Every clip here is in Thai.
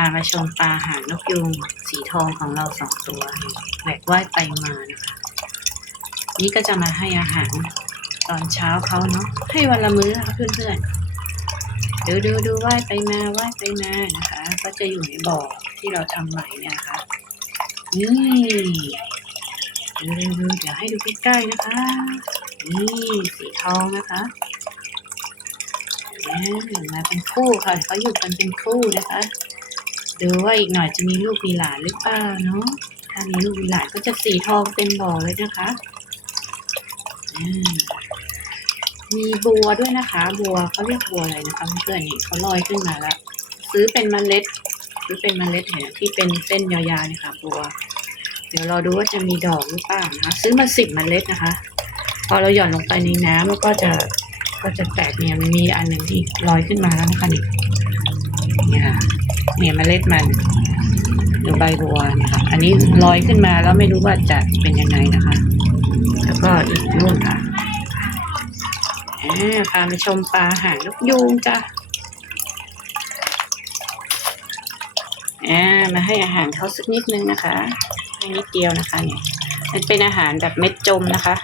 ามาชมปลาหางนกยูงสีทองของเราสองตัวแหวกว่ายไปมานะคะ นี่ก็จะมาให้อาหารตอนเช้าเขาเนาะให้วันละมื้อค่ะเพื่อนๆดูดูดูว่ายไปมาว่ายไปมานะคะ ก็จะอยู่ในบ่อที่เราทำใหม่เนี่ยนะคะนี่ดูดูดูเดี๋ยวให้ดูใกล้ๆนะคะ นี่สีทองนะคะอ่มาเป็นคู่ค่ะเขาอยู่กันเป็นคู่นะคะ ดูว่าอีกหน่อยจะมีลูกมีหลานหรือเปล่าเนาะ ถ้ามีลูกมีหลานก็จะสีทองเต็มบ่อเลยนะคะ มีบัวด้วยนะคะ บัวเขาเรียกบัวอะไรนะคะเพื่อนๆนี่เขาลอยขึ้นมาแล้ว ซื้อเป็นมเมล็ด ซื้อเป็นมเมล็ดเนี่ยที่เป็นเส้นยาวๆนี่ยค่ะบัว เดี๋ยวราดูว่าจะมีดอกหรือเปล่านะคะ ซื้อมาสิบมเมล็ดนะคะ พอเราหย่อนลงไปในน้ำมันก็จะก็จะแตกเนี่ยมันมีอันหนึ่งที่ลอยขึ้นมาแล้วนะคะนี่เนี่ยค่ะ เนี่ยเมล็ดมันหรือใบบัวนี่ยค่ะอันนี้ลอยขึ้นมาแล้วไม่รู้ว่าจะเป็นยังไงนะคะ แล้วก็อีกนู่นค่ะอ่าพาไปชมปลาหางนกยูงจ้ะอ่มาให้อาหารเขาสักนิดนึงนะคะให้นิดเดียวนะคะเนี่ยมันเป็นอาหารแบบเม็ดจมนะคะ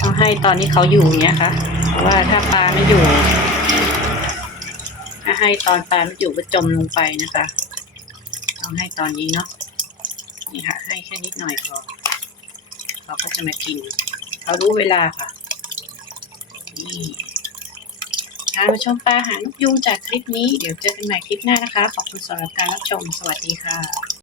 ต้องให้ตอนที่เขาอยู่เนี้ยค่ะ เพราะว่าถ้าปลาไม่อยู่ ถ้าให้ตอนปลาไม่อยู่ก็จมลงไปนะคะต้องให้ตอนนี้เนาะนี่ค่ะ ให้แค่นิดหน่อยพอเขาก็จะมากินเขารู้เวลาค่ะนี่ทางมาชมปลาหางนกยูงจากคลิปนี้ เดี๋ยวเจอกันใหม่คลิปหน้านะคะ ขอบคุณสำหรับการรับชม สวัสดีค่ะ